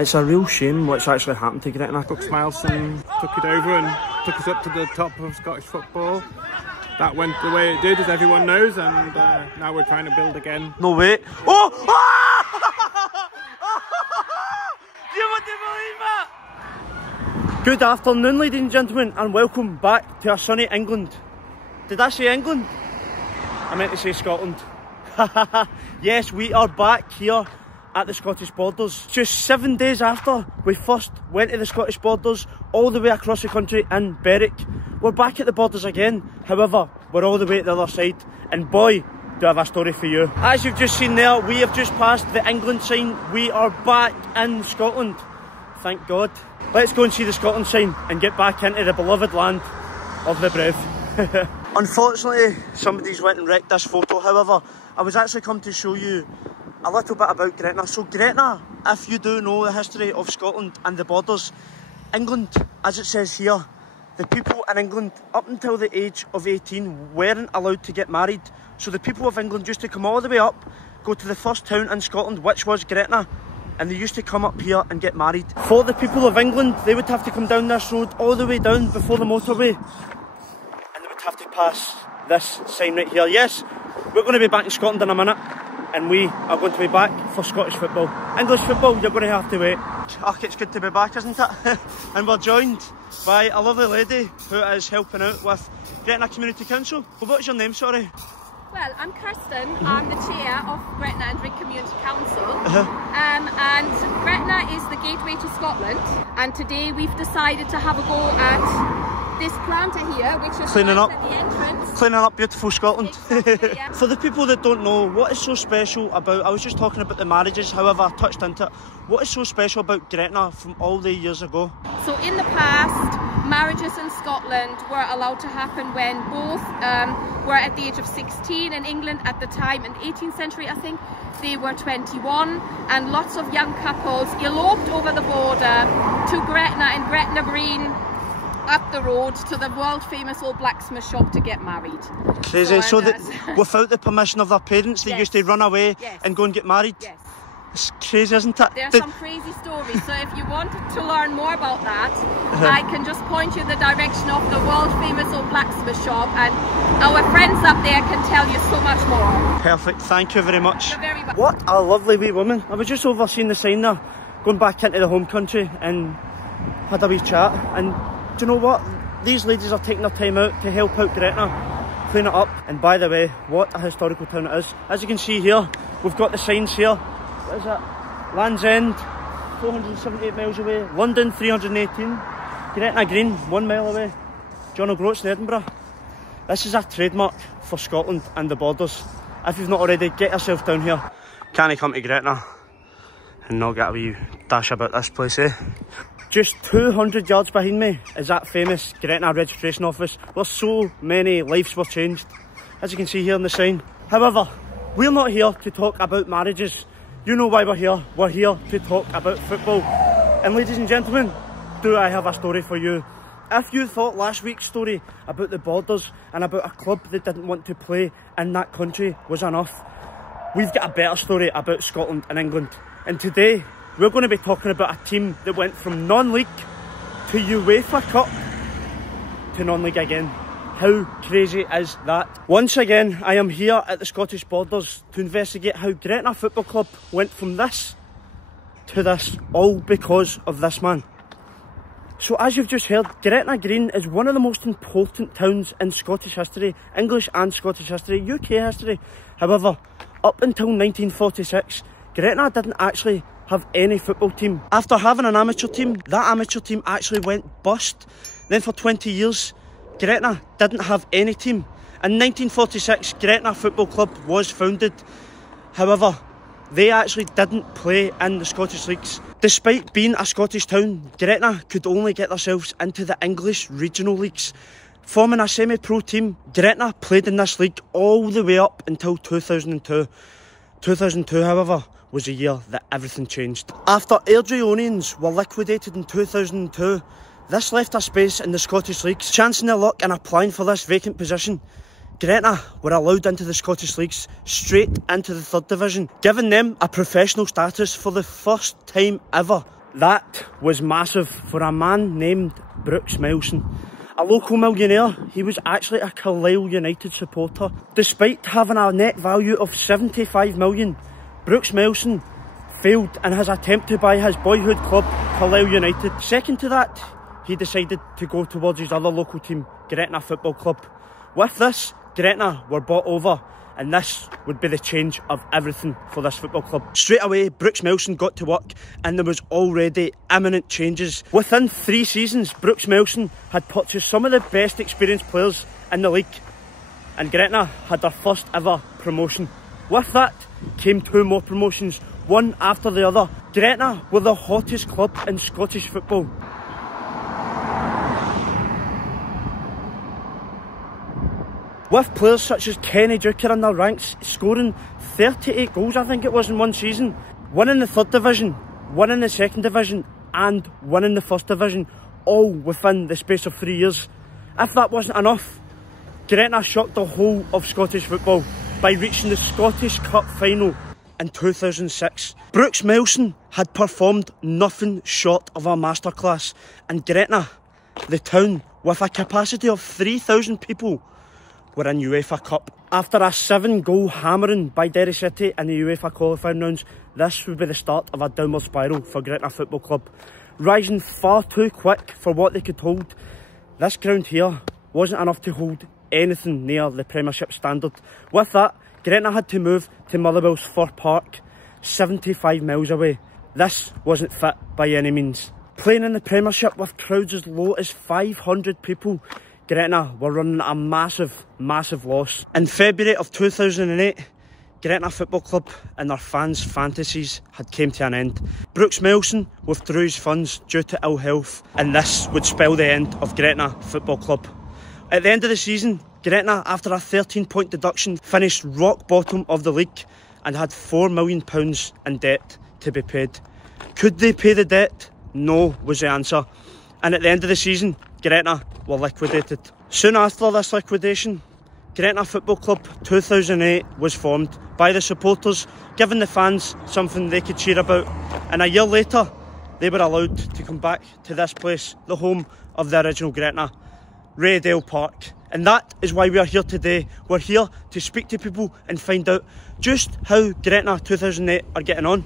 It's a real shame what's actually happened to Gretna. Smilson took it over and took us up to the top of Scottish football. That went the way it did, as everyone knows, and now we're trying to build again. No way. Oh! You wouldn't believe it! Good afternoon, ladies and gentlemen, and welcome back to a sunny England. Did I say England? I meant to say Scotland. Yes, we are back here at the Scottish borders. Just 7 days after we first went to the Scottish borders, all the way across the country in Berwick. We're back at the borders again, however, we're all the way at the other side, and boy, do I have a story for you. As you've just seen there, we have just passed the England sign. We are back in Scotland, thank God. Let's go and see the Scotland sign and get back into the beloved land of the brave. Unfortunately, somebody's went and wrecked this photo, however, I was actually come to show you a little bit about Gretna. So Gretna, if you do know the history of Scotland and the borders, England, as it says here, the people in England up until the age of 18 weren't allowed to get married. So the people of England used to come all the way up, go to the first town in Scotland, which was Gretna, and they used to come up here and get married. For the people of England, they would have to come down this road all the way down before the motorway, and they would have to pass this sign right here. Yes, we're going to be back in Scotland in a minute, and we are going to be back for Scottish football. English football, you're going to have to wait. Oh, it's good to be back, isn't it? And we're joined by a lovely lady who is helping out with Gretna Community Council. Well, what is your name, sorry? Well, I'm Kirsten. I'm the chair of Gretna and Drink Community Council. And Gretna is the gateway to Scotland. And today we've decided to have a go at this planter here, which is cleaning up at the entrance. Cleaning up beautiful Scotland. Exactly, yeah. For the people that don't know, what is so special about, I was just talking about the marriages, however I touched into it, what is so special about Gretna from all the years ago? So in the past, marriages in Scotland were allowed to happen when both were at the age of 16. In England at the time, in the 18th century I think, they were 21, and lots of young couples eloped over the border to Gretna and Gretna Green, up the road to the world famous old blacksmith shop to get married. Crazy. So that without the permission of their parents, they used to run away and go and get married? Yes. It's crazy, isn't it? There are some crazy stories, so if you wanted to learn more about that, I can just point you in the direction of the world famous old blacksmith shop, and our friends up there can tell you so much more. Perfect, thank you very much. You're very welcome. What a lovely wee woman. I was just overseeing the sign there, going back into the home country, and had a wee chat, and do you know what? These ladies are taking their time out to help out Gretna, clean it up. And by the way, what a historical town it is. As you can see here, we've got the signs here. What is it? Land's End, 478 miles away. London, 318. Gretna Green, 1 mile away. John O'Groats in Edinburgh. This is a trademark for Scotland and the borders. If you've not already, get yourself down here. Can you come to Gretna and not get a wee dash about this place, eh? Just 200 yards behind me is that famous Gretna registration office where so many lives were changed, as you can see here on the sign. However, we're not here to talk about marriages. You know why we're here. We're here to talk about football. And ladies and gentlemen, do I have a story for you. If you thought last week's story about the borders and about a club that didn't want to play in that country was enough, we've got a better story about Scotland and England. And today, we're going to be talking about a team that went from non-league to UEFA Cup to non-league again. How crazy is that? Once again, I am here at the Scottish borders to investigate how Gretna Football Club went from this to this, all because of this man. So as you've just heard, Gretna Green is one of the most important towns in Scottish history, English and Scottish history, UK history. However, up until 1946, Gretna didn't actually have any football team. After having an amateur team, that amateur team actually went bust. Then for 20 years, Gretna didn't have any team. In 1946, Gretna Football Club was founded. However, they actually didn't play in the Scottish leagues. Despite being a Scottish town, Gretna could only get themselves into the English regional leagues. Forming a semi-pro team, Gretna played in this league all the way up until 2002. 2002, however, was a year that everything changed. After Airdrieonians were liquidated in 2002, this left a space in the Scottish leagues. Chancing their luck and applying for this vacant position, Gretna were allowed into the Scottish leagues, straight into the 3rd division, giving them a professional status for the first time ever. That was massive for a man named Brooks Milson. A local millionaire, he was actually a Carlisle United supporter. Despite having a net value of 75 million, Brooks Milson failed in his attempt to buy his boyhood club, Carlisle United. Second to that, he decided to go towards his other local team, Gretna Football Club. With this, Gretna were bought over, and this would be the change of everything for this football club. Straight away, Brooks Milson got to work, and there was already imminent changes. Within 3 seasons, Brooks Milson had purchased some of the best experienced players in the league, and Gretna had their first ever promotion. With that came 2 more promotions, one after the other. Gretna were the hottest club in Scottish football. With players such as Kenny Duker in their ranks, scoring 38 goals I think it was in one season, winning the 3rd division, winning the 2nd division and winning the 1st division, all within the space of 3 years. If that wasn't enough, Gretna shocked the whole of Scottish football by reaching the Scottish Cup final in 2006. Brooks Milson had performed nothing short of a masterclass, and Gretna, the town with a capacity of 3,000 people, were in UEFA Cup. After a 7-goal hammering by Derry City in the UEFA qualifying rounds, this would be the start of a downward spiral for Gretna Football Club. Rising far too quick for what they could hold, this ground here wasn't enough to hold anything near the Premiership standard. With that, Gretna had to move to Motherwell's Fir Park, 75 miles away. This wasn't fit by any means. Playing in the Premiership with crowds as low as 500 people, Gretna were running a massive, massive loss. In February of 2008, Gretna Football Club and their fans' fantasies had came to an end. Brooks Milson withdrew his funds due to ill health, and this would spell the end of Gretna Football Club. At the end of the season, Gretna, after a 13-point deduction, finished rock bottom of the league and had £4 million in debt to be paid. Could they pay the debt? No was the answer. And at the end of the season, Gretna were liquidated. Soon after this liquidation, Gretna Football Club 2008 was formed by the supporters, giving the fans something they could cheer about. And a year later, they were allowed to come back to this place, the home of the original Gretna, Raydale Park. And that is why we are here today. We're here to speak to people and find out just how Gretna 2008 are getting on.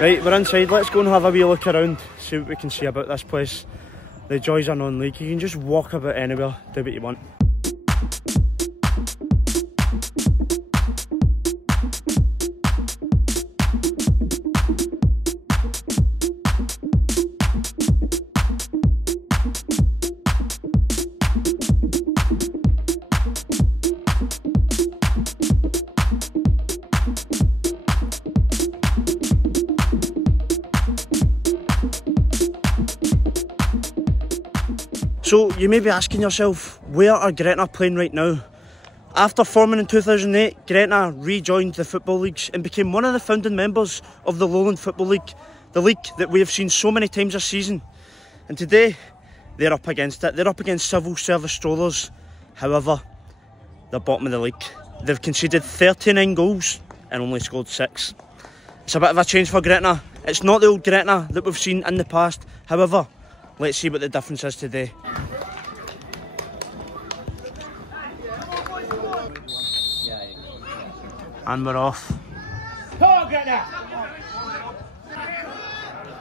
Right, we're inside, let's go and have a wee look around, see what we can see about this place. The joys are non-league, you can just walk about anywhere, do what you want. So you may be asking yourself, where are Gretna playing right now? After forming in 2008, Gretna rejoined the football leagues and became one of the founding members of the Lowland Football League, the league that we have seen so many times this season. And today, they're up against it. They're up against civil service strollers. However, they're bottom of the league. They've conceded 39 goals and only scored 6. It's a bit of a change for Gretna. It's not the old Gretna that we've seen in the past. However, let's see what the difference is today. And we're off. Come on, Gretna!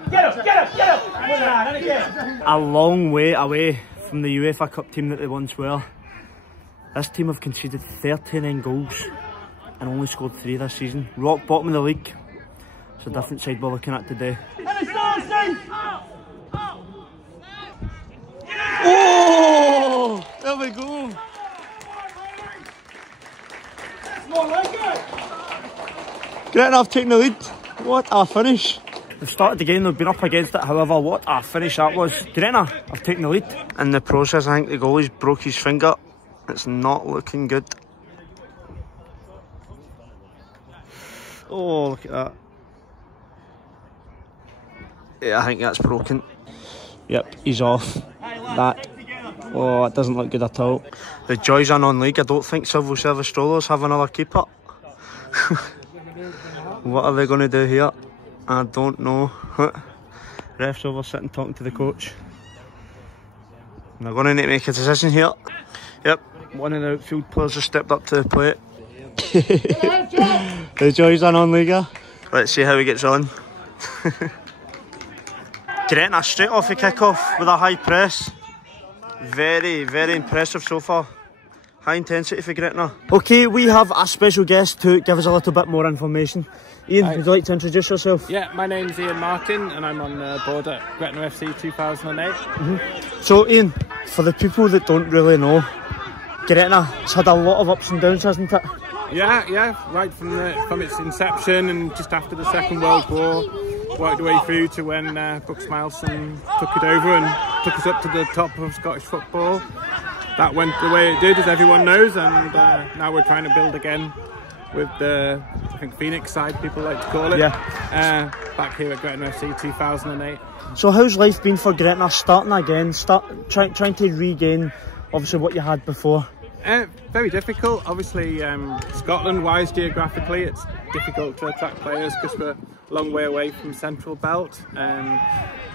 Get up, get up, get up! A long way away from the UEFA Cup team that they once were. This team have conceded 39 goals and only scored 3 this season. Rock bottom of the league. It's a different side we're looking at today. Oh! There we go! More like it! Gretna have taken the lead. What a finish. They've started the game, they've been up against it, however, what a finish that was. Gretna have taken the lead. In the process, I think the goalie's broke his finger. It's not looking good. Oh, look at that. Yeah, I think that's broken. Yep, he's off. That. Oh, it doesn't look good at all. The joys are non-league. I don't think civil service strollers have another keeper. What are they going to do here? I don't know. Ref's over sitting talking to the coach. And they're going to need to make a decision here. Yep, one of the outfield players has stepped up to the plate. The joys are non-leaguer. Let's see how he gets on. Gretna straight off the kick-off with a high press. Very, very impressive so far. High intensity for Gretna. Okay, we have a special guest to give us a little bit more information. Ian, would you like to introduce yourself? Yeah, my name's Ian Martin and I'm on the board at Gretna FC 2008. So Ian, for the people that don't really know, Gretna has had a lot of ups and downs, hasn't it? Yeah, right from its inception and just after the Second World War, worked the way through to when Brooks Milson took it over and took us up to the top of Scottish football. That went the way it did, as everyone knows, and now we're trying to build again with the, I think, Phoenix side, people like to call it. Yeah. Back here at Gretna FC 2008. So how's life been for Gretna, starting again, trying to regain, obviously, what you had before? Very difficult. Obviously, Scotland-wise, geographically, it's difficult to attract players because we're a long way away from Central Belt.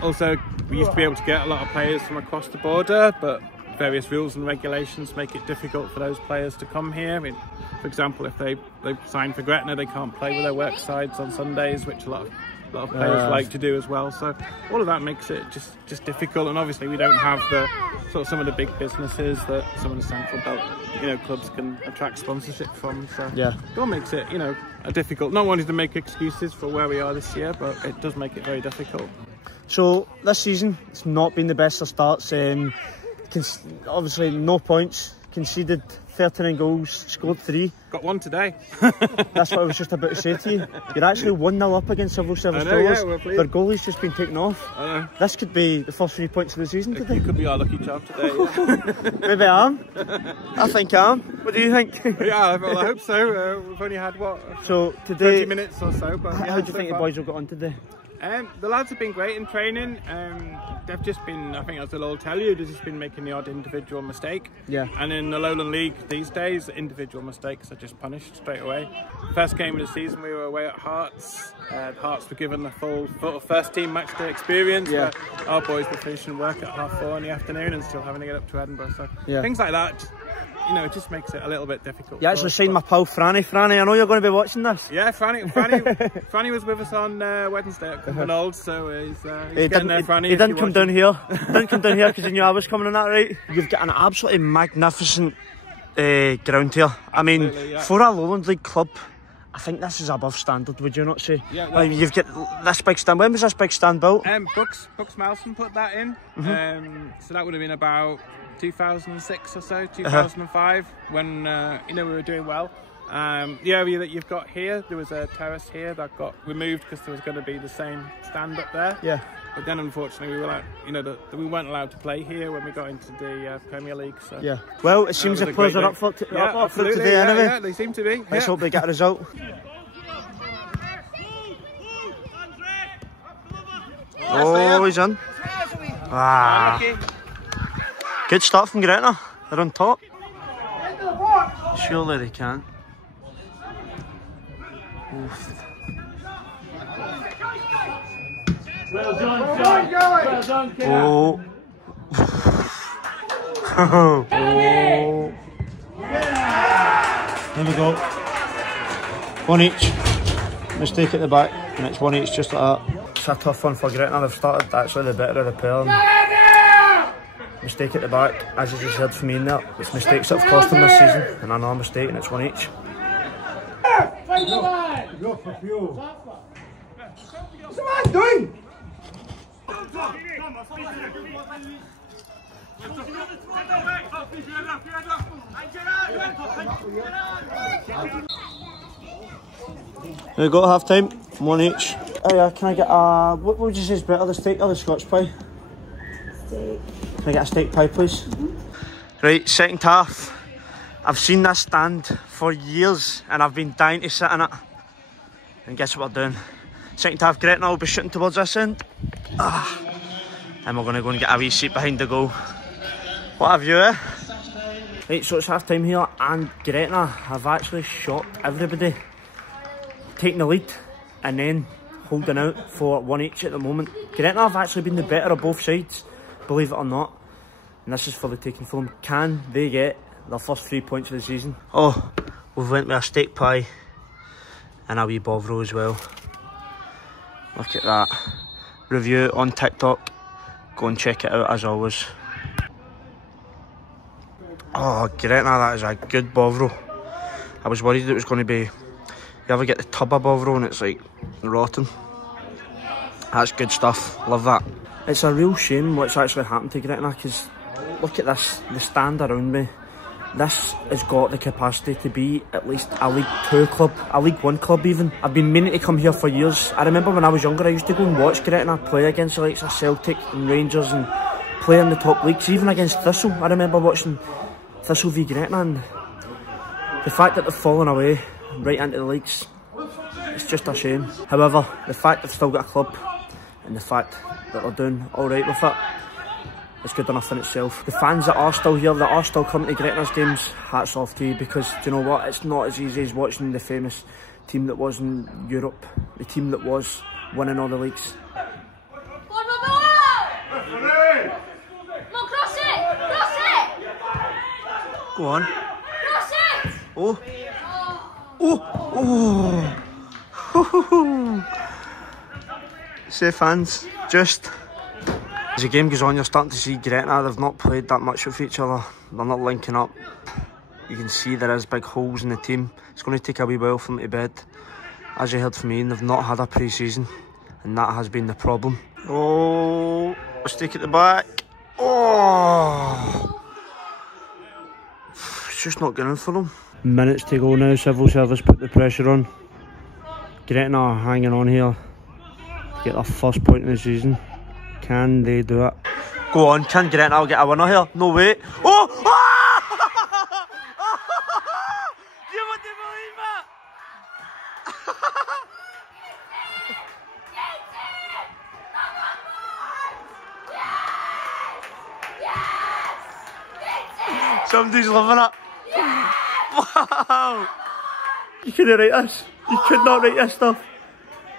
Also, we used to be able to get a lot of players from across the border, but various rules and regulations make it difficult for those players to come here. I mean, for example, if they sign for Gretna, they can't play with their work sides on Sundays, which a lot of players like to do as well. So all of that makes it just difficult. And obviously, we don't have the sort of some of the big businesses that some of the Central Belt, clubs can attract sponsorship from. So yeah, it all makes it, difficult. Not wanting to make excuses for where we are this year, but it does make it very difficult. So this season, it's not been the best of starts. Obviously, no points, conceded 39 goals, scored 3. Got 1 today. That's what I was just about to say to you. You're actually 1-0 up against civil service strollers. Yeah, their goalie's just been taken off. I know. This could be the first 3 points of the season today. You could be our lucky charm today. Yeah. Maybe I am. I think I am. What do you think? Yeah, well, I hope so. We've only had, so today, 20 minutes or so. But how do you think the boys will get on today? The lads have been great in training. They've just been, I think as they'll all tell you, they've just been making the odd individual mistake. Yeah. And in the Lowland League these days, individual mistakes are just punished straight away. First game of the season, we were away at Hearts. Hearts were given the full first team match day experience. Yeah. Our boys were finishing work at 4:30 in the afternoon and still having to get up to Edinburgh. So things like that. It just makes it a little bit difficult. You actually signed my pal Franny. Franny, I know you're going to be watching this. Yeah, Franny was with us on Wednesday at Cumbernauld, so he's getting there, Franny. He didn't come down here. Didn't come down here because he knew I was coming on that, right? You've got an absolutely magnificent ground here. I mean, for a Lowland League club, I think this is above standard, would you not say? Yeah. Well, you've got this big stand. When was this big stand built? Brooks Milson put that in. So that would have been about 2006 or so, 2005, when we were doing well. The area that you've got here, there was a terrace here that got removed because there was going to be the same stand up there. Yeah. But then, unfortunately, we were we weren't allowed to play here when we got into the Premier League. So yeah. Well, it seems the players are up for today anyway. Yeah, they seem to be. Let's hope they get a result. Oh, he's in. Ah. Good start from Gretna. They're on top. Surely they can. Oof. Well done, John. Well done, kid. Oh. Oh. There we go. 1 each. Mistake at the back, and it's 1 each just like that. It's a tough one for Gretna. They've started actually the better of the pair. Mistake at the back, as you just heard from me in there. It's mistakes that have cost them this season, and another mistake, and it's 1 each. Go for fuel. What's the man doing? There we go, half time, one each. Oh yeah, can I get a, what would you say is better, the steak or the Scotch pie? Steak. Can I get a steak pie, please? Right, second half. I've seen this stand for years and I've been dying to sit in it. And guess what we're doing? Second half, Gretna will be shooting towards this end. And we're going to go and get a wee seat behind the goal. What have you, eh? Right, so it's half time here and Gretna have actually shocked everybody. Taking the lead and then holding out for one each at the moment. Gretna have actually been the better of both sides, believe it or not. And this is for the taking for them. Can they get their first 3 points of the season? Oh, we've went with a steak pie and a wee bovril as well. Look at that. Review on TikTok. Go and check it out as always. Oh, Gretna, that is a good bovril. I was worried it was going to be... You ever get the tub of bovril and it's like rotten? That's good stuff. Love that. It's a real shame what's actually happened to Gretna because look at this, the stand around me. This has got the capacity to be at least a League 2 club, a League 1 club even. I've been meaning to come here for years. I remember when I was younger I used to go and watch Gretna play against the likes of Celtic and Rangers and play in the top leagues, even against Thistle. I remember watching Thistle v Gretna and the fact that they've fallen away right into the leagues, it's just a shame. However, the fact they've still got a club and the fact that they're doing alright with it, it's good enough in itself. The fans that are still here, that are still coming to Gretna's games, hats off to you because do you know what, it's not as easy as watching the famous team that was in Europe, the team that was winning all the leagues. Go on. Oh. Oh. Oh. Say fans, just as the game goes on, you're starting to see Gretna, they've not played that much with each other. They're not linking up. You can see there is big holes in the team. It's going to take a wee while for them to bed. As you heard from me, they've not had a pre-season, and that has been the problem. Oh, mistake at the back. Oh. It's just not good enough for them. Minutes to go now, civil service put the pressure on. Gretna are hanging on here to get their first point of the season. Can they do it? Go on, can Gretna get a winner here? No way. Oh! Do you want to believe it? Somebody's loving it. Wow! You couldn't write this. You could not write this stuff.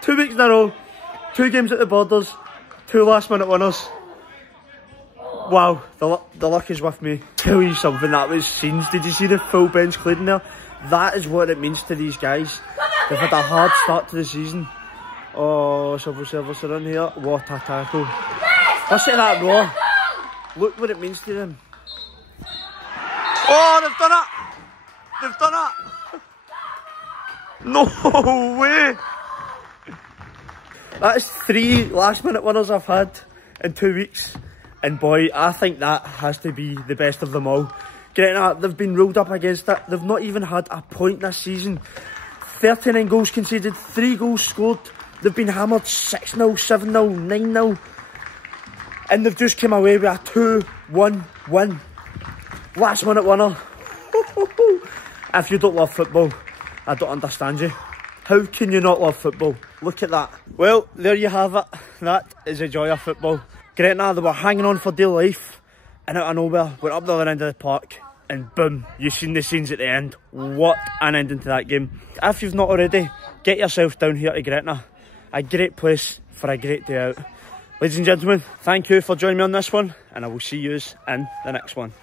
2 weeks in a row, 2 games at the Borders, 2 last minute winners. Wow, the luck is with me. Tell you something, that was scenes. Did you see the full bench clearing there? That is what it means to these guys. They've had a hard start to the season. Oh, civil service are in here. What a tackle. Listen to that roar. Look what it means to them. Oh, they've done it! They've done it! No way! That is 3 last minute winners I've had in 2 weeks. And boy, I think that has to be the best of them all. Gretna, they've been ruled up against it. They've not even had a point this season. 39 goals conceded, 3 goals scored. They've been hammered 6-0, 7-0, 9-0. And they've just come away with a 2-1 win. Last minute winner. If you don't love football, I don't understand you. How can you not love football? Look at that. Well, there you have it. That is the joy of football. Gretna, they were hanging on for dear life, and out of nowhere, went up the other end of the park, and boom, you've seen the scenes at the end. What an ending to that game. If you've not already, get yourself down here to Gretna. A great place for a great day out. Ladies and gentlemen, thank you for joining me on this one, and I will see you in the next one.